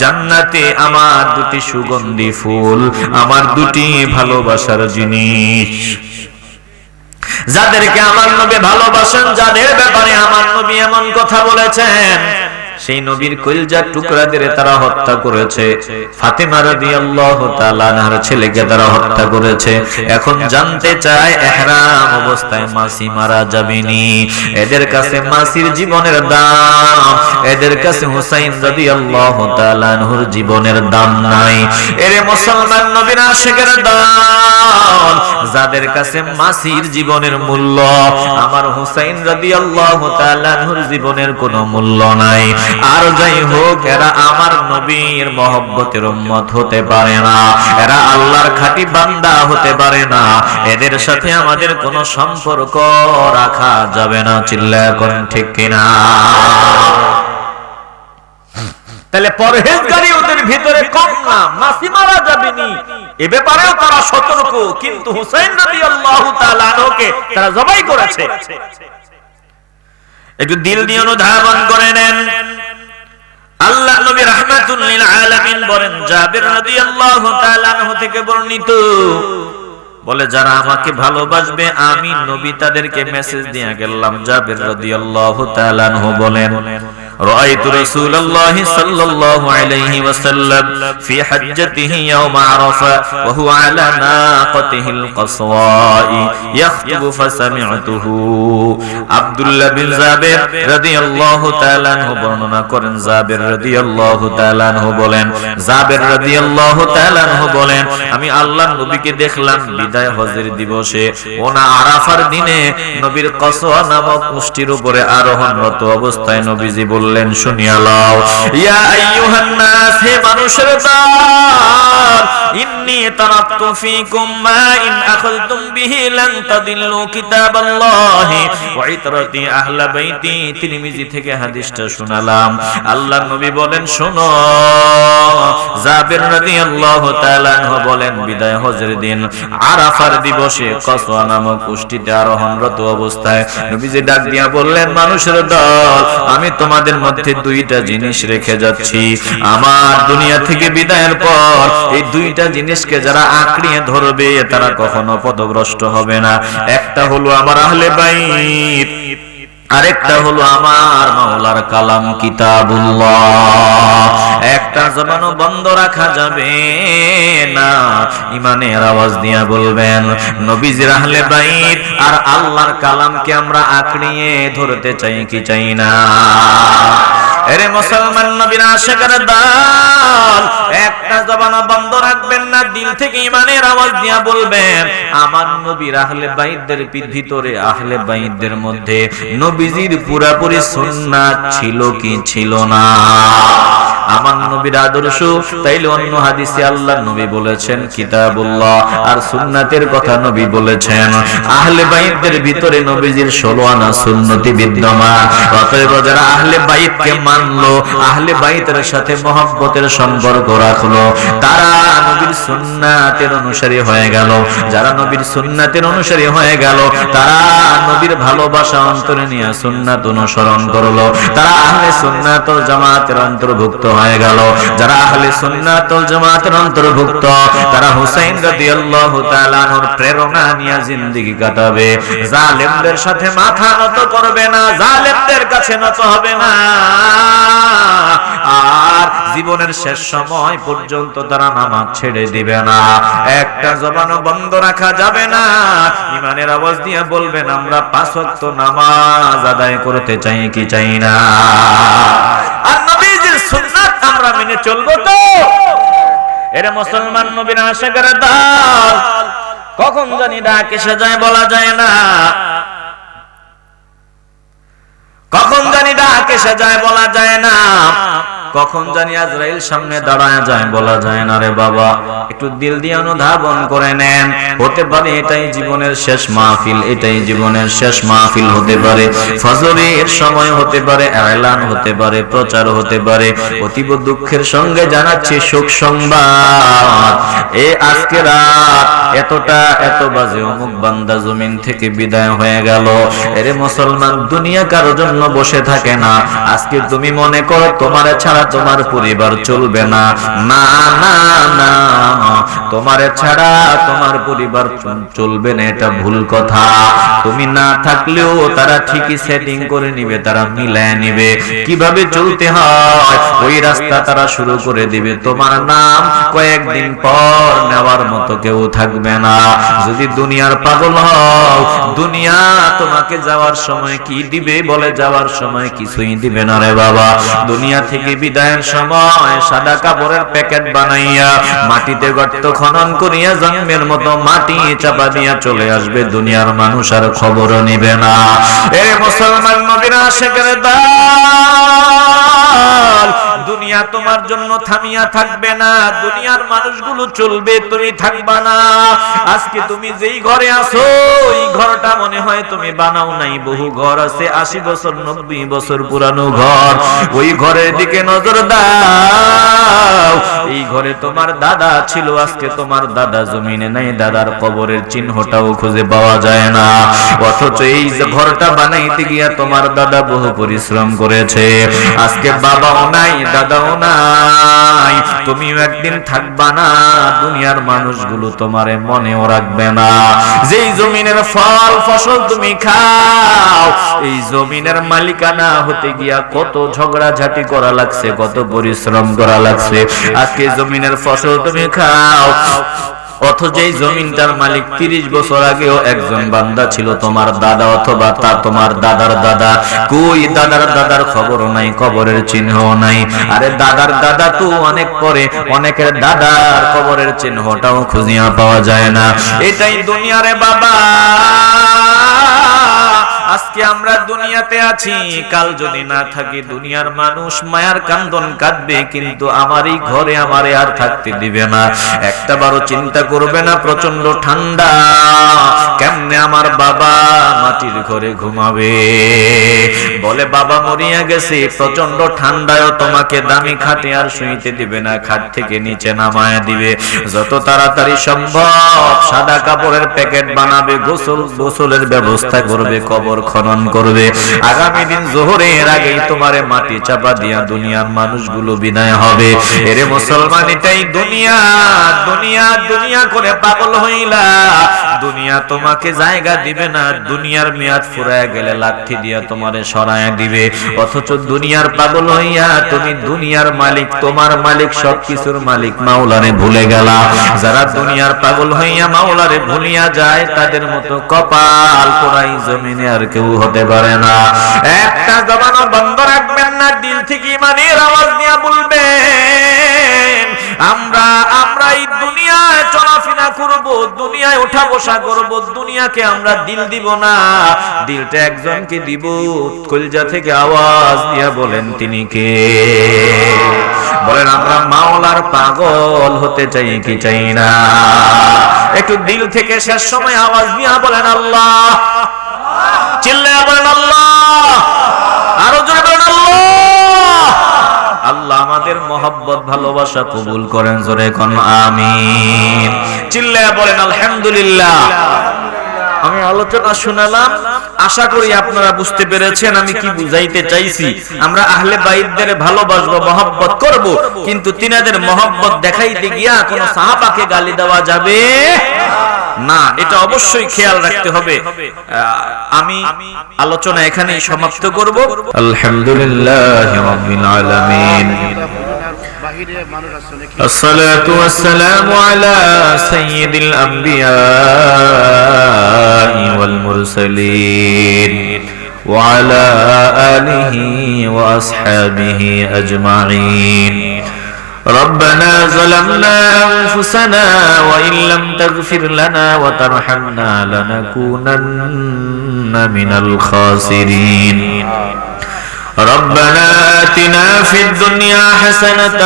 জান্নাতে আমার দুটি সুগন্ধি ফুল, আমার দুটি ভালোবাসার জিনিস। যাদেরকে আমার নবী ভালোবাসেন, যাদের ব্যাপারে আমার নবী এমন কথা বলেছেন, সেই নবীর কলিজার টুকরাদের তারা হত্যা করেছে, ফাতিমা রাদিয়াল্লাহু তাআলা আনহার ছেলেকে তারা হত্যা করেছে। এখন জানতে চায় ইহরাম অবস্থায় মাছি মারা যাবেনি? এদের কাছে মাছির জীবনের দাম, এদের কাছে হুসাইন রাদিয়াল্লাহু তাআলা আনহুর জীবনের দাম নাই। এরে মুসলমান নবীর আশিকের দল, যাদের কাছে মাছির জীবনের মূল্য, আমার হুসাইন রাদিয়াল্লাহু তাআলা আনহুর জীবনের কোনো মূল্য নাই। আর যাই হোক, এরা আমার নবীর মহব্বতের উম্মত হতে পারে না, এরা আল্লাহর খাঁটি বান্দা হতে পারে না, এদের সাথে আমাদের কোনো সম্পর্ক রাখা যাবে না। চিল্লায়া কোন ঠিক কিনা? তাহলে পরহেজগারি ওদের ভিতরে কম না, মাছি মারা যাবেনি এ ব্যাপারেও তারা সতর্ক, কিন্তু হুসাইন রাদিয়াল্লাহু তাআলা আনহুকে তারা জবাই করেছে। একটু দিল দিয়ে অনুধাবন করে নেন। আল্লাহ নবী রাহমাতুল লিল আলামিন বলেন, জাবির রাদিয়াল্লাহু তাআলা আনহু থেকে বর্ণিত, বলে যারা আমাকে ভালোবাসবে আমি নবী তাদেরকে মেসেজ দিয়ে গেলাম। জাবের রাদিয়াল্লাহু তাআলা আনহু বলেন রাআইতু রাসূলুল্লাহ সাল্লাল্লাহু আলাইহি ওয়াসাল্লাম ফি হাজ্জাতিহি ইয়াওম আরাফা ওয়া হুয়া আলা নাকাতিহিল কসওয়াই ইয়াখতুবু ফাসামি'তুহু। আব্দুল্লাহ বিন জাবের রাদিয়াল্লাহু তাআলা আনহু বর্ণনা করেন, জাবের রাদিয়াল্লাহু তাআলা আনহু বলেন, জাবের রাদিয়াল্লাহু তাআলা আনহু বলেন আমি আল্লাহর নবীকে দেখলাম বিদায় হজের দিবসে ওনা আরাফার দিনে নবীর কসওয়া নামক উষ্টির উপরে আরোহণরত অবস্থায় নবীজি বললেন, শুনিয়া লও, ইয়া আইয়ুহান নাস, হে মানুষের দল, ইন্নী তারাকতু ফীকুম মা ইন আখালতুম বিহি লান তাদিল্লু কিতাবাল্লাহি ওয়া ইতরাতি আহলে বাইতি। তিরমিজি থেকে হাদিসটা শোনালাম। আল্লাহর নবী বলেন, শোনো। জাবের রাদিয়াল্লাহু তাআলা আনহু বলেন বিদায় হজের দিন আরাফার দিবসে কসওয়া নামক উষ্টিতে আরোহণরত অবস্থায় নবীজি ডাক দিয়া বললেন, মানুষের দল, আমি তোমাদের মধ্যে দুইটা জিনিস রেখে যাচ্ছি। আমার দুনিয়া থেকে বিদায়ের পর এই দুইটা জিনিসকে যারা আঁকড়িয়ে ধরবে তারা কখনো পথভ্রষ্ট হবে না। একটা হলো আমার আহলে বাইত, আরেকটা হলো আমার মাওলার কালাম কিতাবুল্লাহ। একটা জবানও বন্ধ রাখা যাবে না। ইমানের আওয়াজ দিয়া বলবেন, নবীজির আহলে বাইত আর আল্লাহর কালামকে আমরা আঁকড়িয়ে ধরতে চাই কি চাই না? এরে মুসলমান নবীর আশিকের দল, একটা জবানও বন্ধ রাখবেন না। দিল থেকে ইমানের আওয়াজ দিয়া বলবেন, আমার নবীর আহলে বাইতদের ভিতরে, আহলে বাইতদের মধ্যে নবীজির পুরাপুরি সুন্নাত ছিল কি ছিল না? আমার নবীর আদর্শ তাইলে অন্য হাদিসে আল্লাহর নবী বলেছেন কিতাবুল্লাহ আর সুন্নাতের কথা নবী বলেছেন। আহলে বাইতদের ভিতরে নবীজির 16 আনা সুন্নতি বিদ্যমান। অতএব যারা আহলে বাইতকে মানলো, আহলে বাইতের সাথে মহব্বতের সম্পর্ক রাখলো, তারা নবীর সুন্নাতের অনুসারী হয়ে গেল। যারা নবীর সুন্নাতের অনুসারী হয়ে গেল, তারা নবীর ভালোবাসা অন্তরে নিয়ে সুন্নাত অনুসরণ করলো, তারা আহলে সুন্নাত ওয়াল জামাতের অন্তর্ভুক্ত হয়ে গেল। যারা আহলে সুন্নাত ওয়াল জামাতের অন্তর্ভুক্ত, তারা হুসাইন রাদিয়াল্লাহু তাআলা আনহুর প্রেরণা নিয়ে জিন্দেগি কাটাবে। জালেমদের সাথে মাথা নত করবে না, জালেমদের কাছে নত হবে না, আর জীবনের শেষ সময় পর্যন্ত তারা নামাজ ছেড়ে দিবে না। একটা জবানও বন্ধ রাখা যাবে না। ইমানের আওয়াজ দিয়ে বলবেন, আমরা 5 ওয়াক্ত নামাজ আদায় করতে চাই কি চাই না? আর নবীজির সুন্নাত আমরা মেনে চলবো তো? এর মুসলমান নবীর আশিকের দল, কখন জানি ডাক এসে যায় বলা যায় না, কখন জানি ডাক এসে যায় বলা যায় না, কখন জানি আজরাইল সামনে দাঁড়ায় যায় বলা যায় না। রে বাবা, একটু দিল দিয়ে অনুধাবন করে নেন। হতে পারে এটাই জীবনের শেষ মাহফিল, এটাই জীবনের শেষ মাহফিল হতে পারে, ফজরের সময় হতে পারে, এলান হতে পারে, প্রচার হতে পারে। অতীব দুঃখের সঙ্গে জানাচ্ছি শোক সংবাদ, এই আজকে রাত এত বাজে অমুক বান্দা জমিন থেকে বিদায় হয়ে গেল। এরে মুসলমান, দুনিয়া কারোর জন্য বসে থাকে না। আজকে তুমি মনে করো তোমার ছাড়া তোমার পরিবার চলবে না, না না না, তোমার ছাড়া তোমার পরিবার চলবে না, এটা ভুল কথা। তুমি না থাকলেও তারা ঠিকই সেটিং করে নিবে, তারা মিলায় নিবে কিভাবে চলতে হয়, ওই রাস্তা তারা শুরু করে দিবে। তোমার নাম কয়েকদিন পর নেওয়ার মতো কেউ থাকবে না। যদি দুনিয়ার পাগল হও, দুনিয়া তোমাকে যাওয়ার সময় কি দিবে বলে, যাওয়ার সময় কিছুই দিবে না রে বাবা। দুনিয়া থেকে বিদায়ের সময় সাদা কাপড়ের প্যাকেট বানাইয়া মাটিতে গর্ত খনন করিয়া জন্মের মতো মাটি চাপা দিয়া চলে আসবে। দুনিয়ার মানুষ আর খবর নিবে না। এ মুসলমান নবীর আশিকের দল, দুনিয়া তোমার জন্য থামিয়া থাকবে না। দুনিয়ার মানুষগুলো চলবে, তুমি থাকবা না। আজকে তুমি যেই ঘরে আছো, ওই ঘরটা মনে হয় তুমি বানাও নাই। বহু ঘর আছে 80 বছর 90 বছর পুরানো ঘর, ওই ঘরের দিকে নজর দাও। এই ঘরে তোমার দাদা ছিল, আজকে তোমার দাদা জমিনে নাই, দাদার কবরের চিহ্নটাও খুঁজে পাওয়া যায় না। অথচ এই ঘরটা বানাইতে গিয়া তোমার দাদা বহু পরিশ্রম করেছে। আজকে বাবাও নাই, দাদাও নাই, তুমিও একদিন থাকবা না, দুনিয়ার মানুষগুলো তোমারে মনেও রাখবে না। যেই জমিনের ফল ফসল তুমি খাও, এই জমিনের মালিকানা হতে গিয়া কত ঝগড়াঝাটি করা লাগছে, কত পরিশ্রম করা লাগছে। আজকে জমিনের ফসল তুমি খাও, অথচ এই জমিনটার মালিক 30 বছর আগেও একজন বান্দা ছিল, তোমার দাদা অথবা তোমার দাদার দাদা। কই দাদার দাদার খবরও নাই, কবরের চিহ্নও নাই। আরে দাদার দাদা তো অনেক পরে, অনেকের দাদার কবরের চিহ্নটাও খুঁজিয়া পাওয়া যায় না। এটাই দুনিয়ারে বাবা। আজকে আমরা দুনিয়াতে আছি, কাল যদি না থাকি দুনিয়ার মানুষ মায়ার কান্দন কাঁদবে, কিন্তু আমারই ঘরে আমারে আর থাকতে দিবে না। একটা বারও চিন্তা করবে না, প্রচন্ড ঠান্ডা, কেমনে আমার বাবা মাটির ঘরে ঘুমাবে। বলে বাবা মরিয়া গেছে, প্রচন্ড ঠান্ডায়ও তোমাকে দামি খাটে আর শুইতে দিবে না, খাট থেকে নিচে নামায় দিবে। যত তাড়াতাড়ি সম্ভব সাদা কাপড়ের প্যাকেট বানাবে, গোসলের ব্যবস্থা করবে, কবর খনন করবে। আগামী দিন জোহরের আগেই তোমারে মাটি চাপা দিয়া দুনিয়ার মানুষগুলো বিদায় হবে। এরে মুসলমান, এটাই দুনিয়া। দুনিয়া দুনিয়া করে পাগল হইলা, দুনিয়া তোমাকে জায়গা দিবে না। দুনিয়ার মেয়াদ ফুরায় গেলে লাঠি দিয়া তোমারে সরায় দিবে। অথচ দুনিয়ার পাগল হইয়া তুমি দুনিয়ার মালিক, তোমার মালিক, সবকিছুর মালিক মাওলারে ভুলে গেলা। যারা দুনিয়ার পাগল হইয়া মাওলারে ভুলিয়া যায়, তাদের মতো কপাল পোড়াই জমিনে আর কেউ হতে পারে না। একটা জবানও বন্ধ রাখবেন না, দিল থেকে ইমানের আওয়াজ নিয়ে বলবেন, আমরা এই দুনিয়ায় চলাফেরা করব, দুনিয়ায় ওঠা বসা করব, দুনিয়াকে আমরা দিল দিব না, দিলটা একজনকে দিব। কলিজা থেকে আওয়াজ দিয়ে বলেন তিনি কে? বলেন আমরা মাওলার পাগল হতে চাই কি চাই না? একটু দিল থেকে শেষ সময় আওয়াজ দিয়ে বলেন আল্লাহ। চিল্লায়া বলেন আল্লাহ। আরো জোরে বলেন আল্লাহ। আল্লাহ আমাদের মহব্বত ভালোবাসা কবুল করেন, জোরে কোন আমিন। চিল্লায়া বলেন আলহামদুলিল্লাহ। আমি আলোচনা শুনালাম, আশা করি আপনারা বুঝতে পেরেছেন আমি কি বুঝাইতে চাইছি। আমরা আহলে বাইতদের ভালোবাসবো, মহব্বত করব, কিন্তু তিনাদের মহব্বত দেখাইতে গিয়া কোন সাহাবাকে গালি দেওয়া যাবে না, এটা অবশ্যই খেয়াল রাখতে হবে। আমি আলোচনা এখানেই সমাপ্ত করব। আলহামদুলিল্লাহি রাব্বিল আলামিন, الصلاة والسلام على سيد الأنبياء والمرسلين وعلى آله وأصحابه أجمعين. ربنا ظلمنا أنفسنا وإن لم تغفر لنا وترحمنا لنكونن من الخاسرين. ربنا آتنا في الدنيا حسنة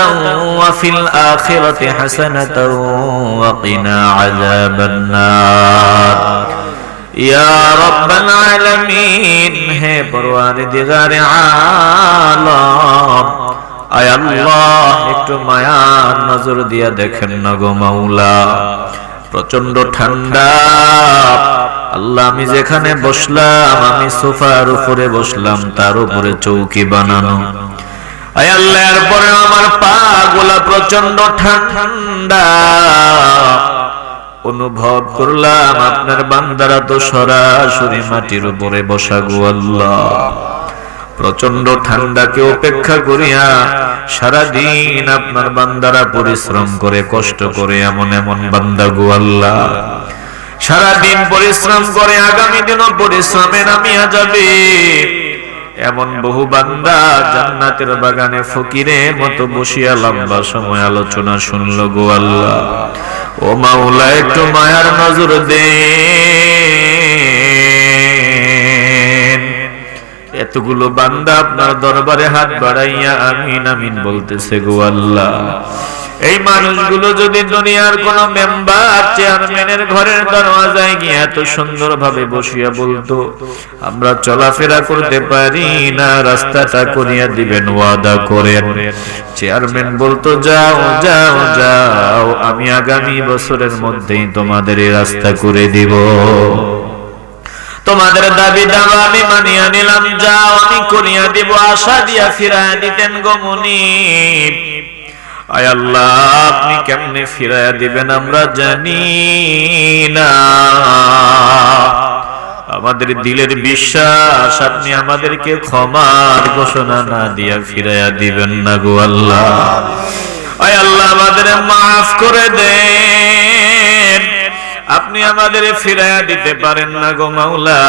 وفي الآخرة حسنة وقنا عذاب النار يا رب العالمين. ہے پروردگار عالم, আয় আল্লাহ একটু মায়ার নজর দিয়া দেখেন না গো মাওলা, প্রচন্ড ঠান্ডা। আল্লাহ আমি যেখানে বসলাম, আমি সোফার উপরে বসলাম, তার উপরে চৌকি বানানো। আয় আল্লাহ এরপরে আমার পা গুলা প্রচন্ড ঠান্ডা। অনুভব করলাম আপনার বান্দারা তো সরাসরি মাটির উপরে বসা গো আল্লাহ। প্রচন্ড ঠান্ডাকে উপেক্ষা করিয়া সারাদিন আপনার বান্দারা পরিশ্রম করে, কষ্ট করে, এমন এমন বান্দা গো আল্লাহ সারাদিন পরিশ্রম করে, আগামী দিনও পরিশ্রমে নামিয়া যাবে। এমন বহু বান্দা জান্নাতের বাগানে ফকিরের মতো বসিয়া লম্বা সময় আলোচনা শুনলো গো আল্লাহ। ও মাওলা একটু মায়ার নজর দেন। এতগুলো বান্দা আপনার দরবারে হাত বাড়াইয়া আমিন আমিন বলতেছে গো আল্লাহ। এই মানুষগুলো যদি দুনিয়ার কোন মেম্বার, চেয়ারম্যানের ঘরের দরওয়াজায় গিয়ে এত সুন্দর ভাবে বসিয়া বলতো, আমরা চলাফেরা করতে পারি না, রাস্তাটা করিয়া দিবেন ওয়াদা করেন। চেয়ারম্যান বলতো যাও যাও যাও, আমি আগামী বছরের মধ্যেই তোমাদের এই রাস্তা করে দিব, তোমাদের দাবি দাওয়া আমি মানিয়া নিলাম, যাও আমি করিয়া দিব। আশা দিয়া ফিরাইয়া দিতেন গো মুনিব। আয় আল্লাহ আপনি কেমনে ফিরাইয়া দিবেন আমরা জানি না, আমাদের দিলের বিশ্বাস আপনি আমাদেরকে ক্ষমার ঘোষণা না দিয়া ফিরাইয়া দিবেন না গো আল্লাহ। আয় আল্লাহ আমাদের মাফ করে দেন, আপনি আমাদের ফিরাইয়া দিতে পারেন না গো মাওলা,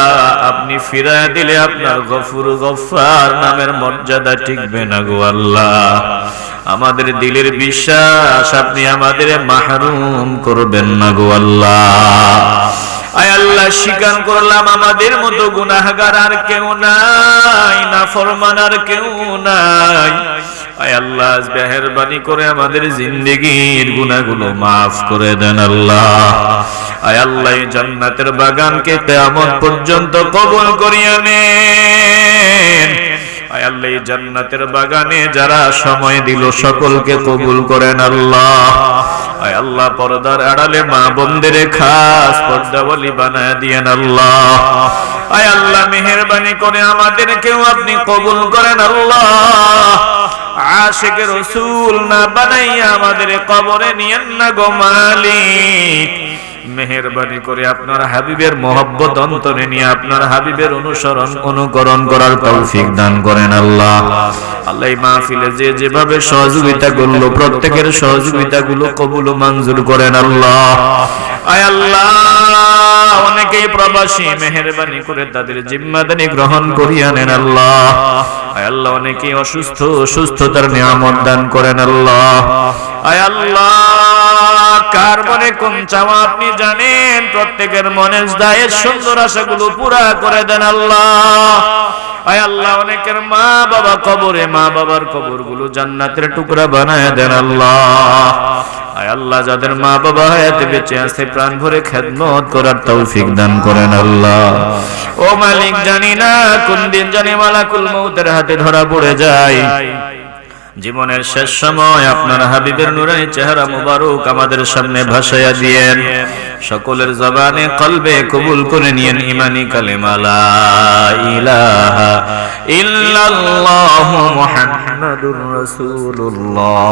আপনি ফিরাইয়া দিলে আপনার গফুর গফফার নামের মর্যাদা টিকবে না গো আল্লাহ। আমাদের দিলের বিশ্বাস আপনি আমাদের মাহরুম করবেন না গো আল্লাহ। আয় আল্লাহ স্বীকার করলাম আমাদের মতো গুনাহগার আর কেউ নাই, নাফরমান আর কেউ নাই। আয় আল্লাহ মেহেরবানি করে আমাদের জিন্দেগীর গুনাহগুলো মাফ করে দেন আল্লাহ। আয় আল্লাহ জান্নাতের বাগানকে কিয়ামত পর্যন্ত কবুল করিয়া নেন। আয় আল্লাহ জান্নাতের বাগানে যারা সময় দিল সকলকে কবুল করেন আল্লাহ। আয় আল্লাহ পর্দার আড়ালে মা বোনদের খাস পর্দাওয়ালি বানায় দিয়েন আল্লাহ। আয় আল্লাহ মেহেরবানি করে আমাদেরকেও আপনি কবুল করেন আল্লাহ। আশিকে রাসূল না বানাইয়া আমাদের কবরে নিয়েন না গো মালিক। মেহেরবানি করে আপনার হাবিবের মহব্বত অন্তরে নিয়ে আপনার হাবিবের অনুসরণ অনুকরণ করার তৌফিক দান করেন আল্লাহ। আল্লাহ এই মাহফিলে যে যেভাবে সহযোগিতা করলো প্রত্যেকের সহযোগিতাগুলো কবুল ও মঞ্জুর করেন আল্লাহ। আয় আল্লাহ অনেকেই প্রবাসী, মেহেরবানি করে তাদের জিম্মাদারি গ্রহণ করিয়া নেন আল্লাহ। আয় আল্লাহ অনেকেই অসুস্থ, সুস্থতার নিয়ামত দান করেন আল্লাহ। আয় আল্লাহ কার মনে কোন চাওয়া আপনি জানেন, প্রত্যেকের মনের দায়ের সুন্দর আশাগুলো পুরা করে দেন আল্লাহ। আয় আল্লাহ অনেকের মা বাবা কবরে, মা বাবার কবরগুলো জান্নাতের টুকরা বানায় দেন আল্লাহ। আয় আল্লাহ যাদের মা বাবা হায়াতে বেঁচে আছে প্রাণ ভরে খেদমত করার তৌফিক দান করেন আল্লাহ। ও মালিক জানি না কোন দিন জানি মালাকুল মউতের হাতে ধরা পড়ে যায়, জীবনের শেষ সময় আপনার হাবিবের নুরানি চেহারা মুবারক আমাদের সামনে ভাসাইয়া দিয়েন। সকলের জবানে কলবে কবুল করে নিয়েন ঈমানি কালেমা লা ইলাহা ইল্লাল্লাহু মুহাম্মাদুর রাসূলুল্লাহ।